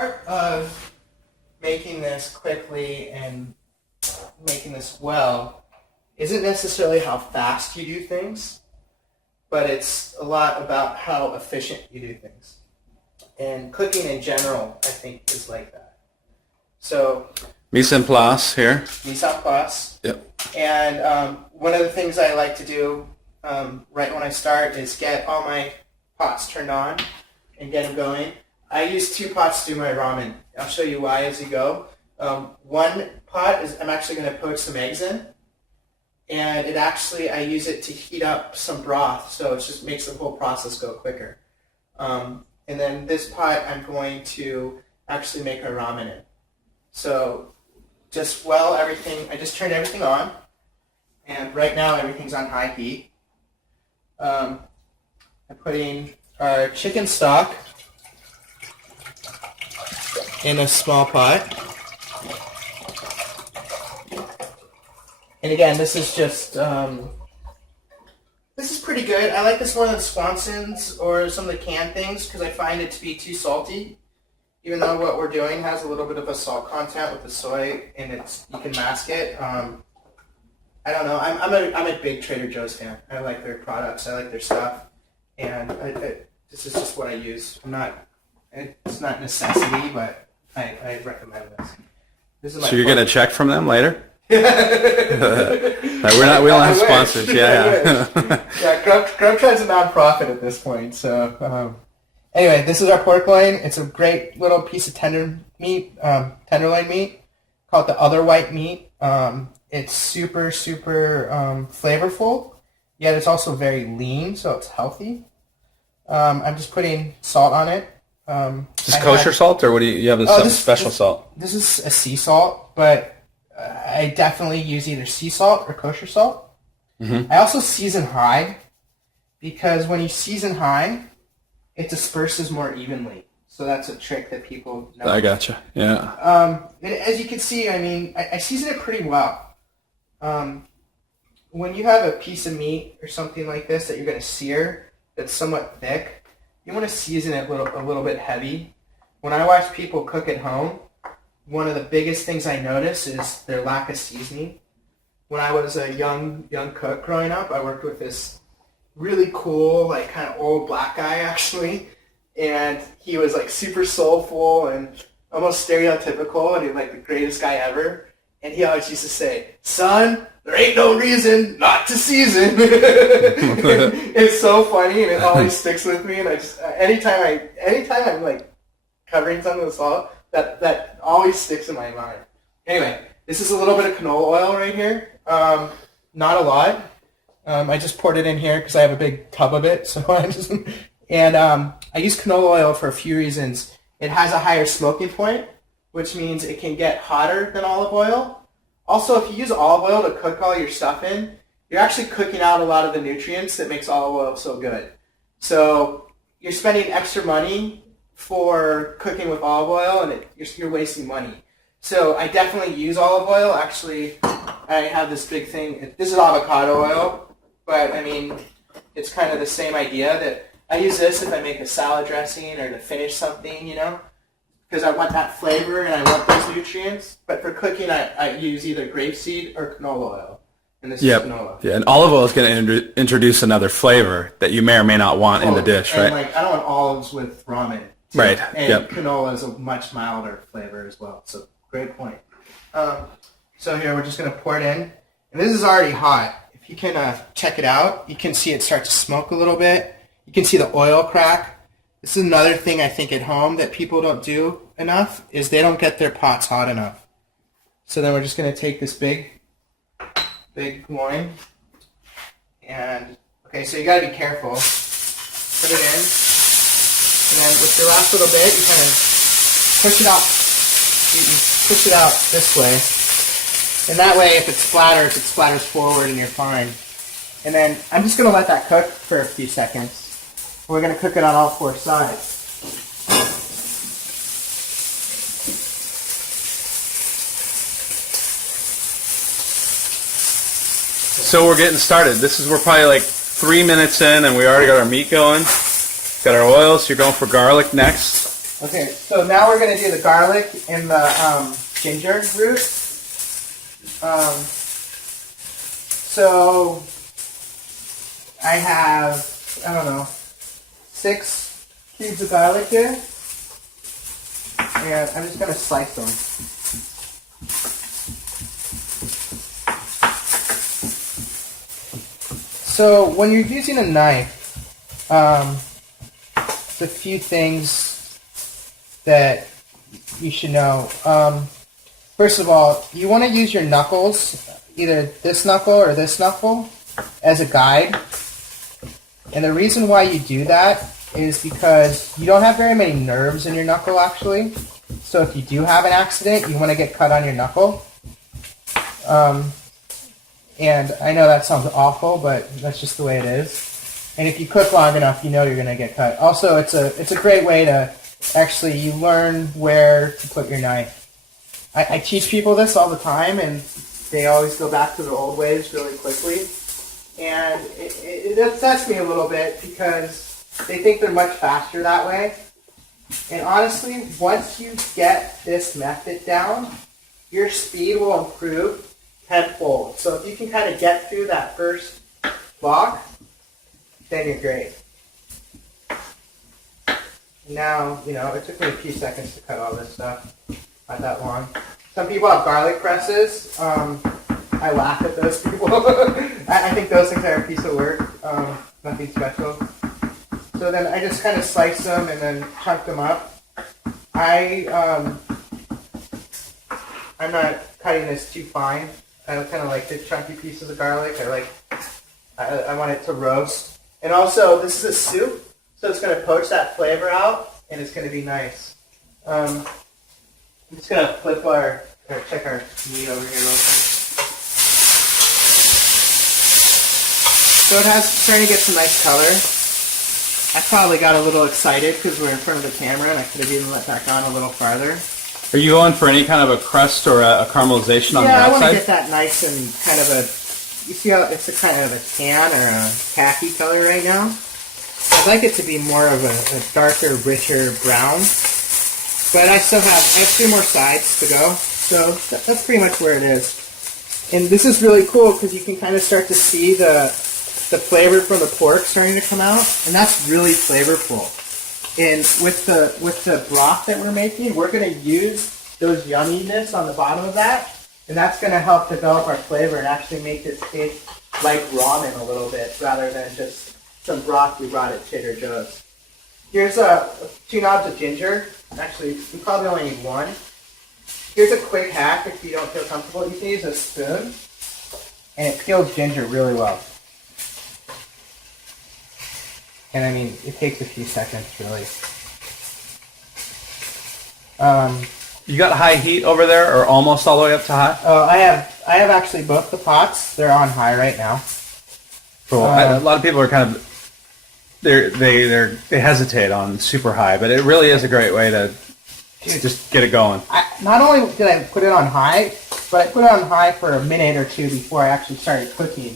part of making this quickly and making this well isn't necessarily how fast you do things, but it's a lot about how efficient you do things. And cooking in general, I think, is like that. So mise en place here. Mise en place. Yep. And one of the things I like to do right when I start is get all my pots turned on and get them going. I use 2 pots to do my ramen. I'll show you why as you go. One pot is I'm actually going to poach some eggs in, and I use it to heat up some broth, so it just makes the whole process go quicker. And then this pot I'm going to actually make our ramen in. So I just turned everything on, and right now everything's on high heat. I'm putting our chicken stock in a small pot. And again, this is just, this is pretty good. I like this more than Swanson's or some of the canned things because I find it to be too salty. Even though what we're doing has a little bit of a salt content with the soy and you can mask it. I don't know. I'm a big Trader Joe's fan. I like their products. I like their stuff. And this is just what I use. It's not necessity, but I recommend this. So you're getting a check from them later? We don't have sponsors. Yeah. GrubTribe's a non-profit at this point. So anyway, this is our pork loin. It's a great little piece of tenderloin meat. Call it the other white meat. It's super, super flavorful. Yet it's also very lean, so it's healthy. I'm just putting salt on it. Just kosher salt, or what do you have? Special salt. This is a sea salt, but I definitely use either sea salt or kosher salt. Mm-hmm. I also season high because when you season high, it disperses more evenly. So that's a trick that people know. I gotcha. Yeah. As you can see, I mean, I season it pretty well. When you have a piece of meat or something like this that you're going to sear that's somewhat thick, you want to season it a little bit heavy. When I watch people cook at home, one of the biggest things I notice is their lack of seasoning. When I was a young cook growing up, I worked with this really cool, like kind of old black guy actually, and he was like super soulful and almost stereotypical, and he was like the greatest guy ever. And he always used to say, "Son, there ain't no reason not to season." It's so funny, and it always sticks with me. And I just anytime I'm like covering something with salt, that always sticks in my mind. Anyway, this is a little bit of canola oil right here. Not a lot. I just poured it in here because I have a big tub of it. So I use canola oil for a few reasons. It has a higher smoking point, which means it can get hotter than olive oil. Also, if you use olive oil to cook all your stuff in, you're actually cooking out a lot of the nutrients that makes olive oil so good. So you're spending extra money for cooking with olive oil, and you're wasting money. So I definitely use olive oil. Actually, I have this big thing. This is avocado oil, but I mean, it's kind of the same idea that I use this if I make a salad dressing or to finish something, because I want that flavor and I want those nutrients. But for cooking, I use either grapeseed or canola oil. And this is canola. Yeah, and olive oil is going to introduce another flavor that you may or may not want in the dish, right? Like, I don't want olives with ramen. Right. And canola is a much milder flavor as well. So great point. So here we're just going to pour it in. And this is already hot. If you can check it out, you can see it start to smoke a little bit. You can see the oil crack. This is another thing I think at home that people don't do enough is they don't get their pots hot enough. So then we're just going to take this big loin. And, okay, so you got to be careful. Put it in. And then with your last little bit, you kind of push it out. You push it out this way. And that way, if it splatters forward and you're fine. And then I'm just going to let that cook for a few seconds. We're going to cook it on all 4 sides. So we're getting started. We're probably like 3 minutes in, and we already got our meat going. Got our oils. You're going for garlic next. Okay, so now we're going to do the garlic and the ginger root. So I have, I don't know, 6 cubes of garlic here. And I'm just going to slice them. So when you're using a knife, there's a few things that you should know. First of all, you want to use your knuckles, either this knuckle or this knuckle, as a guide. And the reason why you do that is because you don't have very many nerves in your knuckle, actually. So if you do have an accident, you want to get cut on your knuckle. And I know that sounds awful, but that's just the way it is. And if you cook long enough, you know you're going to get cut. Also, it's a great way to actually, you learn where to put your knife. I teach people this all the time, and they always go back to the old ways really quickly. And it upsets me a little bit because they think they're much faster that way. And honestly, once you get this method down, your speed will improve tenfold. So if you can kind of get through that first block, then you're great. Now, you know, it took me a few seconds to cut all this stuff. Not that long. Some people have garlic presses. I laugh at those people. I think those things are a piece of work. Nothing special. So then I just kind of slice them and then chunk them up. I'm not cutting this too fine. I kind of like the chunky pieces of garlic. I want it to roast. And also, this is a soup, so it's going to poach that flavor out, and it's going to be nice. I'm just going to check our meat over here real quick. So it's starting to get some nice color. I probably got a little excited because we're in front of the camera, and I could have even let that on a little farther. Are you going for any kind of a crust or a caramelization on the outside? Yeah, I want to get that nice and kind of you see how it's a kind of a tan or a khaki color right now? I'd like it to be more of a darker, richer brown. But I have 3 more sides to go, so that's pretty much where it is. And this is really cool because you can kind of start to see the flavor from the pork starting to come out, and that's really flavorful. And with the broth that we're making, we're going to use those yumminess on the bottom of that, and that's going to help develop our flavor and actually make this taste like ramen a little bit rather than just some broth we brought at Trader Joe's. Here's 2 knobs of ginger. Actually, we probably only need 1. Here's a quick hack if you don't feel comfortable. You can use a spoon, and it peels ginger really well. And I mean, it takes a few seconds, really. You got high heat over there, or almost all the way up to high? Oh, I have actually both the pots. They're on high right now. Cool. A lot of people are kind of they hesitate on super high, but it really is a great way to just get it going. Not only did I put it on high, but I put it on high for a minute or 2 before I actually started cooking.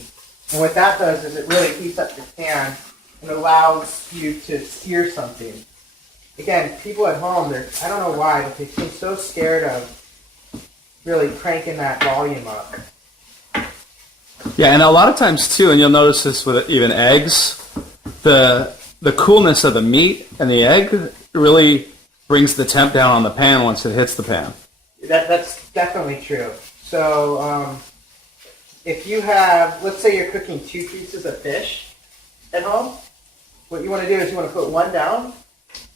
And what that does is it really heats up your pan and allows you to sear something. Again, people at home, I don't know why, but they seem so scared of really cranking that volume up. Yeah, and a lot of times too, and you'll notice this with even eggs, the coolness of the meat and the egg really brings the temp down on the pan once it hits the pan. That's definitely true. So if you have, let's say you're cooking 2 pieces of fish at home, what you want to do is you want to put 1 down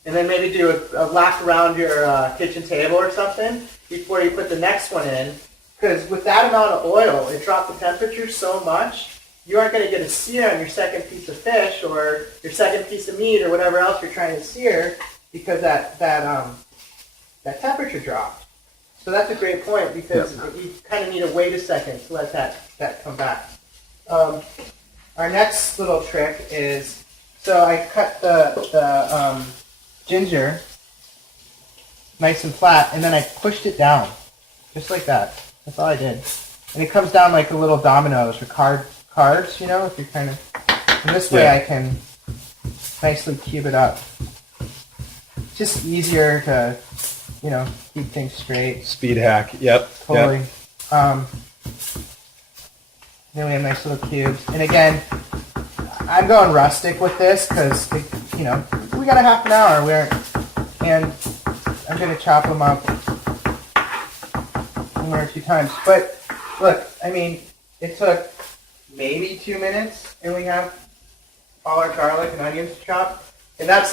and then maybe do a lap around your kitchen table or something before you put the next one in. Because with that amount of oil, it dropped the temperature so much, you aren't going to get a sear on your second piece of fish or your second piece of meat or whatever else you're trying to sear because that temperature dropped. So that's a great point because you kind of need to wait a second to let that come back. Our next little trick is, so I cut the ginger nice and flat, and then I pushed it down, just like that. That's all I did. And it comes down like a little dominoes or cars, you know, if you're kind of, and this way I can nicely cube it up. just easier to, keep things straight. Speed hack. Yep. Totally. Yep. Then we have nice little cubes. And again, I'm going rustic with this because, we got a half an hour. And I'm going to chop them up 1 or 2 times. But look, I mean, it took maybe 2 minutes, and we have all our garlic and onions chopped. And that's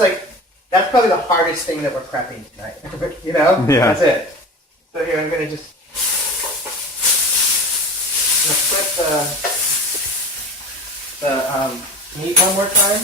probably the hardest thing that we're prepping tonight. Yeah. That's it. So here, I'm going to just flip the meat one more time.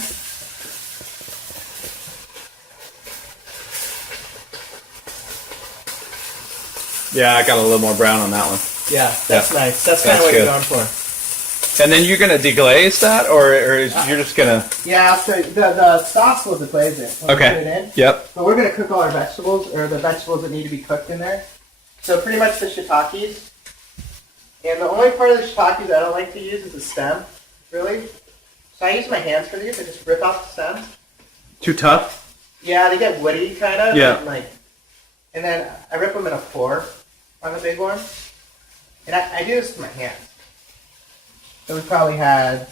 Yeah, I got a little more brown on that one. Yeah, that's nice. That's kind of what good. you're going for. And then you're going to deglaze that, or you're just going to... Yeah, so the sauce will deglaze it when we put it in. Yep. But we're going to cook all our vegetables, or the vegetables that need to be cooked in there. So pretty much the shiitakes. And the only part of the shiitakes I don't like to use is the stem, really. So I use my hands for these. I just rip off the stem. Too tough? Yeah, they get woody, kind of. Yeah. And then I rip them in a 4 on the big one. And I do this with my hands. So we probably had,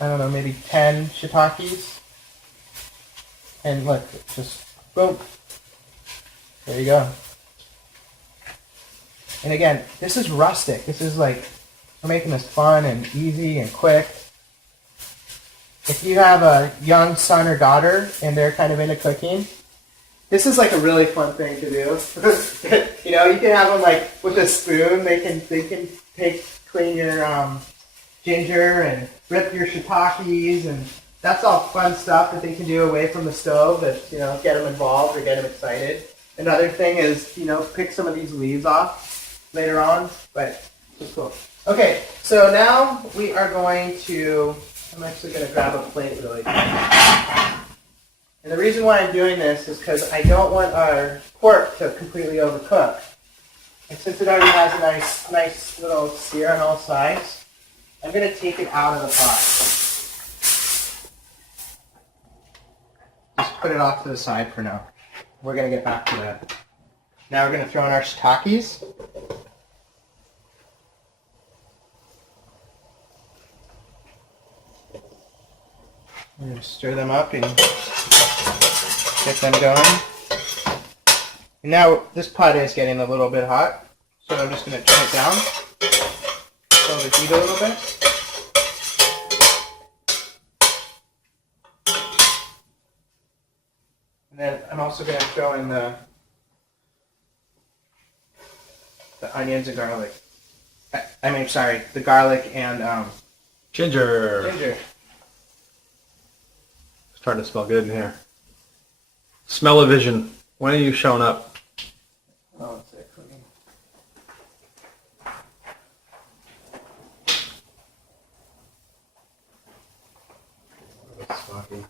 I don't know, maybe 10 shiitakes. And look, just boom. There you go. And again, this is rustic. This is we're making this fun and easy and quick. If you have a young son or daughter and they're kind of into cooking, this is a really fun thing to do. You can have them with a spoon. They can clean your ginger and rip your shiitakes, and that's all fun stuff that they can do away from the stove that get them involved or get them excited. Another thing is pick some of these leaves off later on, but it's cool. Okay, so now we are going to. I'm actually going to grab a plate really quick. And the reason why I'm doing this is because I don't want our pork to completely overcook. And since it already has a nice little sear on all sides, I'm going to take it out of the pot. Just put it off to the side for now. We're going to get back to that. Now we're going to throw in our shiitakes. We're going to stir them up and get them going. And now this pot is getting a little bit hot, so I'm just going to turn it down. Slow the heat a little bit. And then I'm also going to throw in the onions and garlic. The garlic and Ginger. ginger. Starting to smell good in here. Smell-o-vision. When are you showing up? Oh, it's there cooking. It's smoky.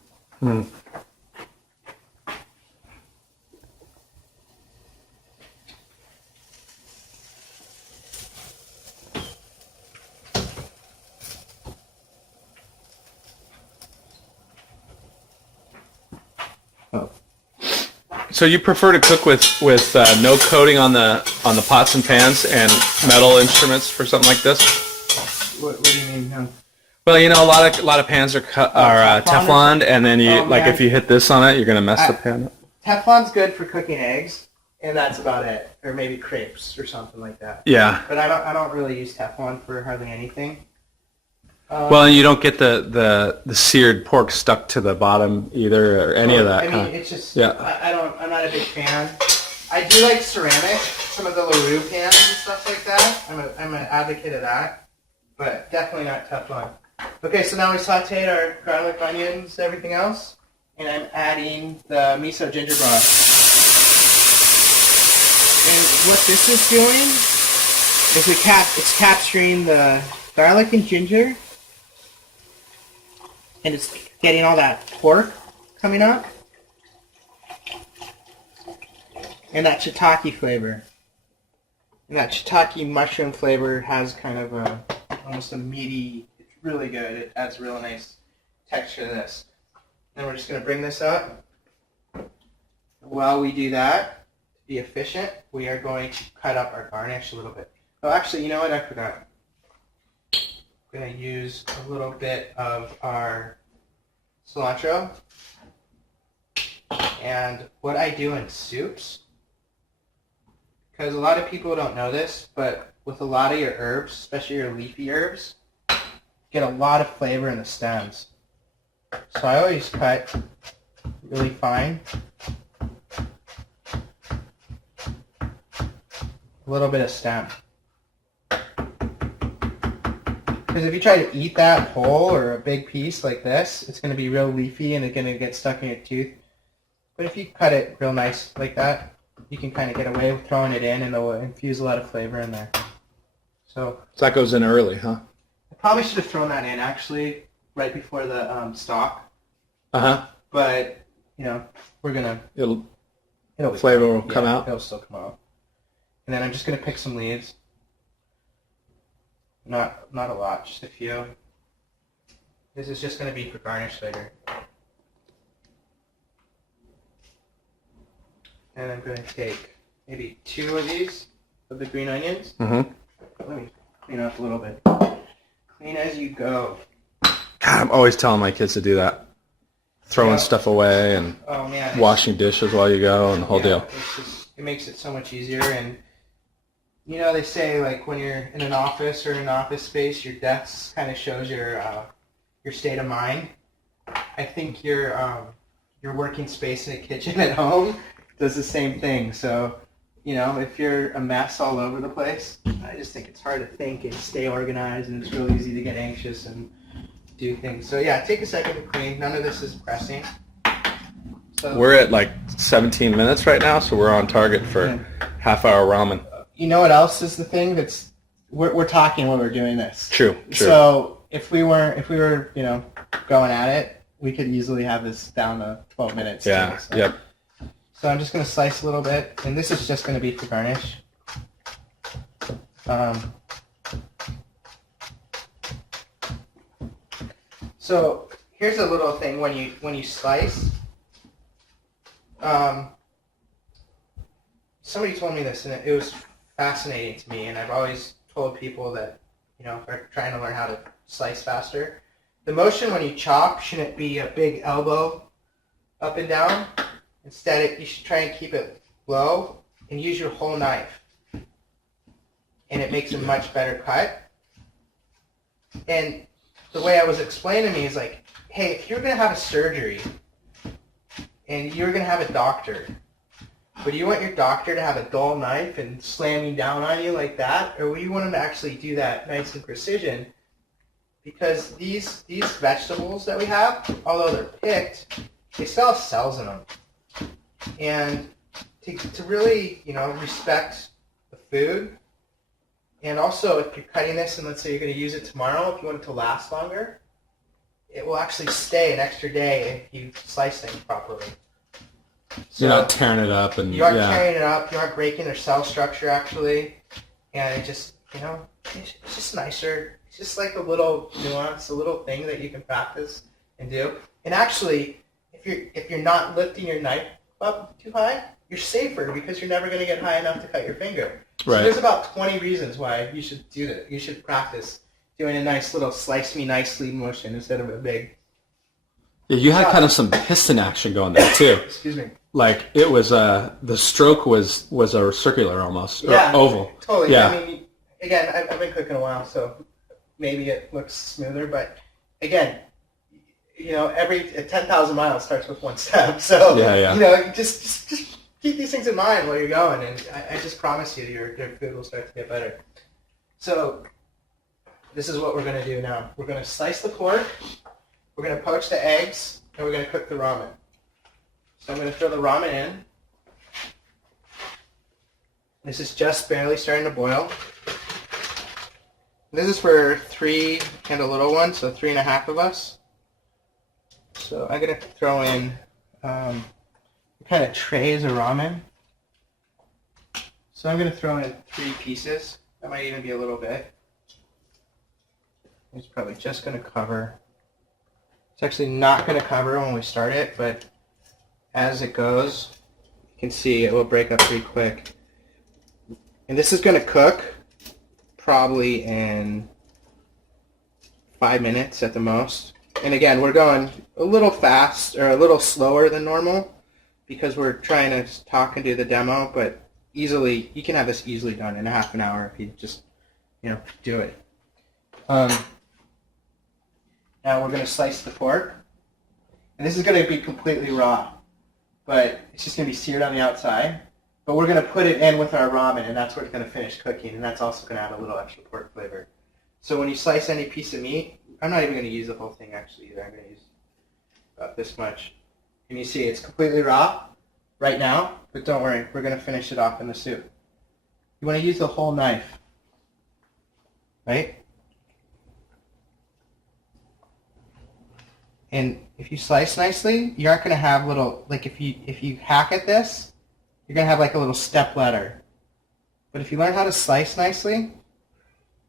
So you prefer to cook with no coating on the pots and pans and metal instruments for something like this? What do you mean? Well, a lot of pans are Teflon, and then if you hit this on it, you're gonna mess the pan up. Teflon's good for cooking eggs, and that's about it, or maybe crepes or something like that. Yeah. But I don't really use Teflon for hardly anything. Well, and you don't get the seared pork stuck to the bottom either, or any of that. It's just yeah. I'm not a big fan. I do like ceramic, some of the LaRue pans and stuff like that. I'm an advocate of that, but definitely not Teflon. Okay, so now we sauteed our garlic, onions, everything else, and I'm adding the miso ginger broth. And what this is doing is it's capturing the garlic and ginger. And it's getting all that pork coming up. And that shiitake flavor. And that shiitake mushroom flavor has kind of almost a meaty, it's really good. It adds a real nice texture to this. Then we're just going to bring this up. And while we do that, to be efficient, we are going to cut up our garnish a little bit. Oh, actually, you know what? I forgot. I'm going to use a little bit of our cilantro. And what I do in soups, because a lot of people don't know this, but with a lot of your herbs, especially your leafy herbs, you get a lot of flavor in the stems. So I always cut really fine. A little bit of stem. Because if you try to eat that whole or a big piece like this, it's going to be real leafy and it's going to get stuck in your tooth. But if you cut it real nice like that, you can kind of get away with throwing it in and it'll infuse a lot of flavor in there. So that goes in early, huh? I probably should have thrown that in actually right before the stock. Uh-huh. But, you know, we're going to... It'll It'll flavor will come out. It'll still come out. And then I'm just going to pick some leaves. Not a lot, just a few. This is just going to be for garnish later. And I'm going to take maybe 2 of these, of the green onions. Mm-hmm. Let me clean up a little bit. Clean as you go. God, I'm always telling my kids to do that. Throwing stuff away and washing dishes while you go and the whole deal. It makes it so much easier. And, you know, they say, like, when you're in an office or in an office space, your desk kind of shows your state of mind. I think your working space in a kitchen at home does the same thing. So, you know, if you're a mess all over the place, I just think it's hard to think and stay organized, and it's real easy to get anxious and do things. So yeah, take a second to clean. None of this is pressing. So, we're at like 17 minutes right now, so we're on target for half-hour ramen. You know what else is the thing that's we're talking when we're doing this. True. So if we were you know going at it, we could easily have this down to 12 minutes. Yeah. Too, so. Yep. So I'm just going to slice a little bit, and this is just going to be for garnish. So here's a little thing when you slice. Somebody told me this, and it was fascinating to me. And I've always told people that, you know, if they're trying to learn how to slice faster, the motion when you chop shouldn't be a big elbow up and down. Instead, you should try and keep it low and use your whole knife. And it makes a much better cut. And the way I was explained to me is like, hey, if you're going to have a surgery and you're going to have a doctor, but you want your doctor to have a dull knife and slamming down on you like that, or you want him to actually do that nice and precision? Because these vegetables that we have, although they're picked, they still have cells in them. And to really, you know, respect the food, and also if you're cutting this and let's say you're going to use it tomorrow, if you want it to last longer, it will actually stay an extra day if you slice things properly. So you're not tearing it up. And you aren't tearing it up, you aren't breaking their cell structure actually, and it just, you know, it's just nicer. It's just like a little nuance, a little thing that you can practice and do. And actually, if you're not lifting your knife up too high, you're safer because you're never going to get high enough to cut your finger. So right. There's about 20 reasons why you should do that. You should practice doing a nice little slice me nicely motion instead of a big... Yeah, you had kind of some piston action going there too. Excuse me. Like it was the stroke was a circular almost, or oval. Totally. Yeah. I mean, again, I've been cooking a while, so maybe it looks smoother, but again, you know, every 10,000 miles starts with one step. So, you know, just keep these things in mind while you're going, and I just promise you your food will start to get better. So this is what we're going to do now. We're going to slice the pork, we're going to poach the eggs, and we're going to cook the ramen. So I'm going to throw the ramen in. This is just barely starting to boil. This is for 3 and a little one, so 3.5 of us. So I'm going to throw in kind of trays of ramen. So I'm going to throw in 3 pieces. That might even be a little bit. It's probably just going to cover. It's actually not going to cover when we start it, but as it goes, You can see it will break up pretty quick. And this is going to cook probably in 5 minutes at the most. And again, we're going a little fast or a little slower than normal because we're trying to talk and do the demo, but easily, you can have this easily done in a half an hour if you just, do it. Now we're going to slice the pork. And this is going to be completely raw, but it's just going to be seared on the outside. But we're going to put it in with our ramen, and that's where it's going to finish cooking, and that's also going to add a little extra pork flavor. So when you slice any piece of meat, I'm not even going to use the whole thing actually either. I'm going to use about this much. And you see it's completely raw right now, but don't worry, we're going to finish it off in the soup. You want to use the whole knife, right? And if you slice nicely, you aren't going to have little, like if you hack at this, you're going to have like a little step ladder. But if you learn how to slice nicely,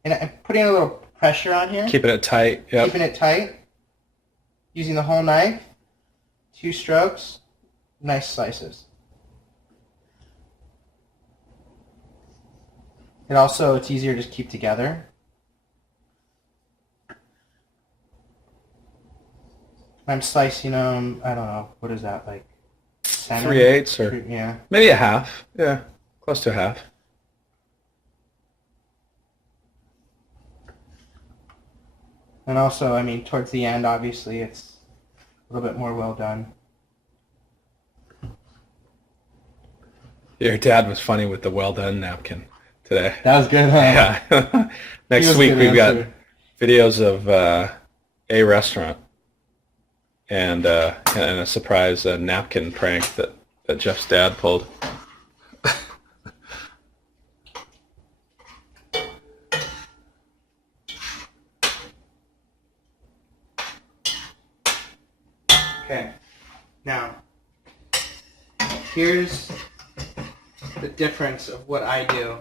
and I'm putting a little pressure on here. Keeping it tight. Yep. Keeping it tight. Using the whole knife. 2 strokes. Nice slices. And also, it's easier to just keep together. I'm slicing them, I don't know, what is that, like 3/8 or yeah. Maybe a half. Yeah, close to a half. And also, I mean, towards the end, obviously, it's a little bit more well done. Your dad was funny with the well done napkin today. That was good, huh? Yeah. Next week we've got videos of a restaurant and a surprise napkin prank that Jeff's dad pulled. Okay, now, here's the difference of what I do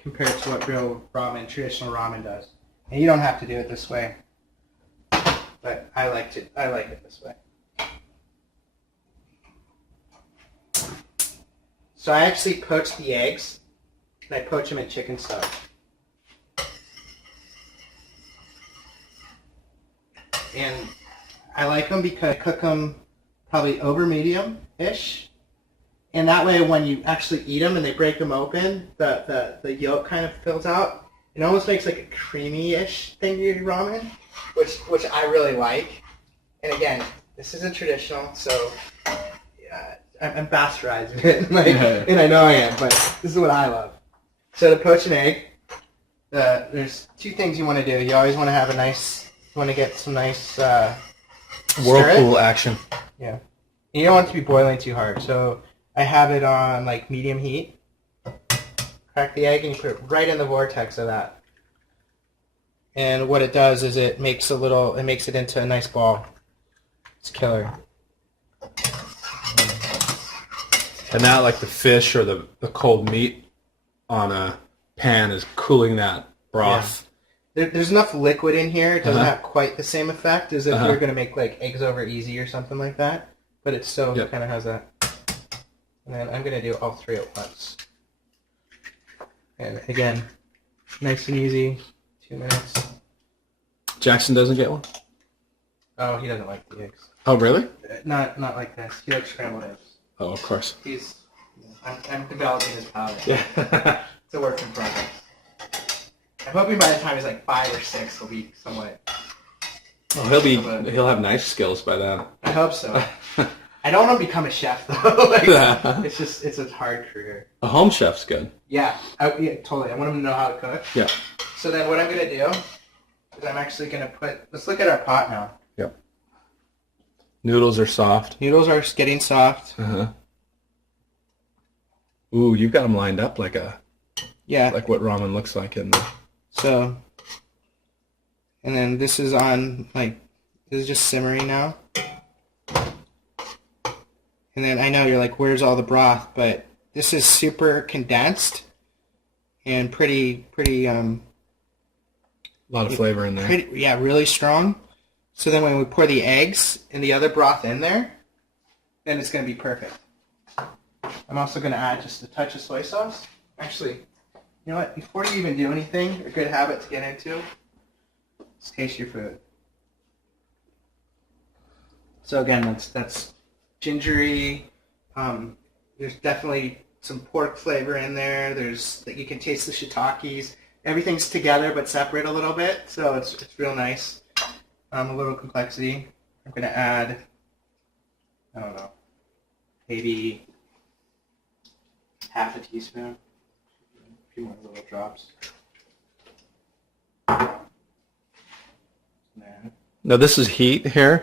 compared to what real ramen, traditional ramen does. And you don't have to do it this way, but I like it this way. So I actually poach the eggs, and I poach them in chicken stock. And I like them because I cook them probably over medium-ish. And that way when you actually eat them and they break them open, the yolk kind of fills out. It almost makes like a creamy-ish thing to your ramen, which I really like. And again, this isn't traditional, so I'm bastardizing it. And I know I am, but this is what I love. So to poach an egg, there's 2 things you want to do. You always want to have you want to get some nice... Whirlpool action. Yeah. You don't want it to be boiling too hard. So I have it on like medium heat. Crack the egg and you put it right in the vortex of that. And what it does is it makes it into a nice ball. It's killer. And now like the fish or the cold meat on a pan is cooling that broth. Yeah. There's enough liquid in here. It doesn't have quite the same effect as if you're going to make like eggs over easy or something like that. But it still kind of has that. And then I'm going to do all 3 at once. And again, nice and easy. 2 minutes. Jackson doesn't get one? Oh, he doesn't like the eggs. Oh, really? Not like this. He likes scrambled eggs. Oh, of course. I'm developing his palate. Yeah. It's a work in progress. I'm hoping by the time he's like 5 or 6, he'll be somewhat. Oh, he'll have knife skills by then. I hope so. I don't want to become a chef though. It's a hard career. A home chef's good. Yeah, totally. I want him to know how to cook. Yeah. So then what I'm gonna do is I'm actually gonna let's look at our pot now. Yep. Noodles are soft. Noodles are getting soft. Ooh, you've got them lined up like like what ramen looks like in there. So, and then this is on, this is just simmering now. And then I know you're like, where's all the broth? But this is super condensed and pretty a lot of flavor in there. Really strong. So then when we pour the eggs and the other broth in there, then it's going to be perfect. I'm also going to add just a touch of soy sauce. Actually, you know what? Before you even do anything, a good habit to get into is taste your food. So again, that's gingery. There's definitely some pork flavor in there. There's that you can taste the shiitakes. Everything's together but separate a little bit, so it's real nice. A little complexity. I'm gonna add, I don't know, maybe half a teaspoon. A few more little drops. And then Now this is heat here.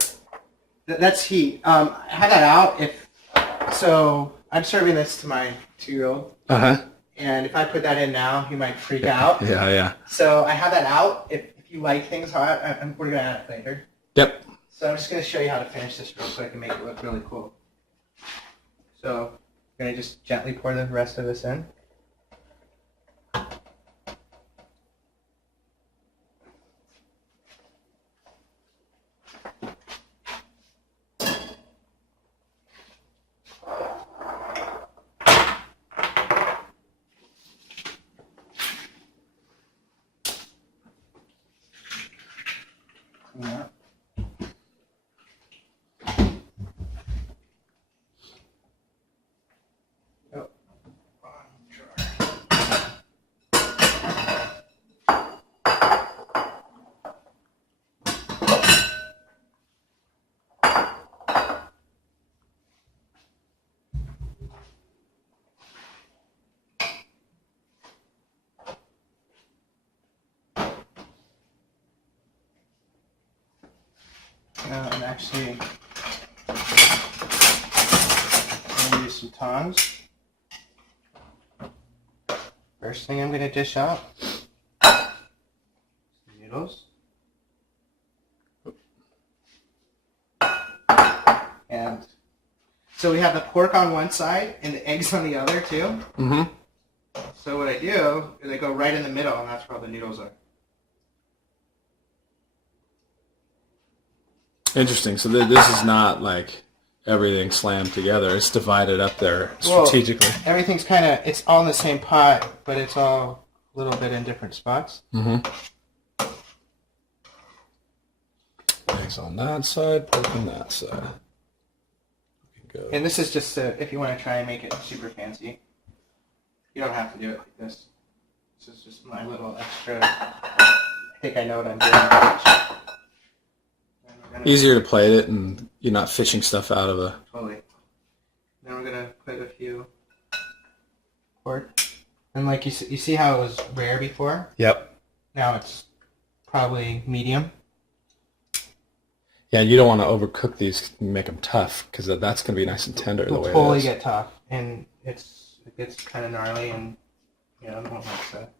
that's heat. I had that out so I'm serving this to my 2-year-old. And if I put that in now, he might freak out. Yeah. So I have that out. If you like things hot, we're going to add it later. Yep. So I'm just going to show you how to finish this real quick and make it look really cool. So I'm going to just gently pour the rest of this in. Yeah. Oh. And actually, I'm going to use some tongs. First thing I'm going to dish out, some noodles. And so we have the pork on one side and the eggs on the other too. Mm-hmm. So what I do is I go right in the middle, and that's where all the noodles are. Interesting. So this is not like everything slammed together. It's divided up there strategically. Well, everything's kind of, it's all in the same pot, but it's all a little bit in different spots. Mm-hmm. Eggs on that side, pork on that side. Go. And this is just if you want to try and make it super fancy. You don't have to do it like this. This is just my little extra. I think I know what I'm doing. Easier to plate it, and you're not fishing stuff out of a... Totally. Then we're going to put a few pork. And like you see how it was rare before? Yep. Now it's probably medium. Yeah, you don't want to overcook these and make them tough, because that's going to be nice and tender the way Totally it is. get tough. And it gets kind of gnarly, and I don't like that.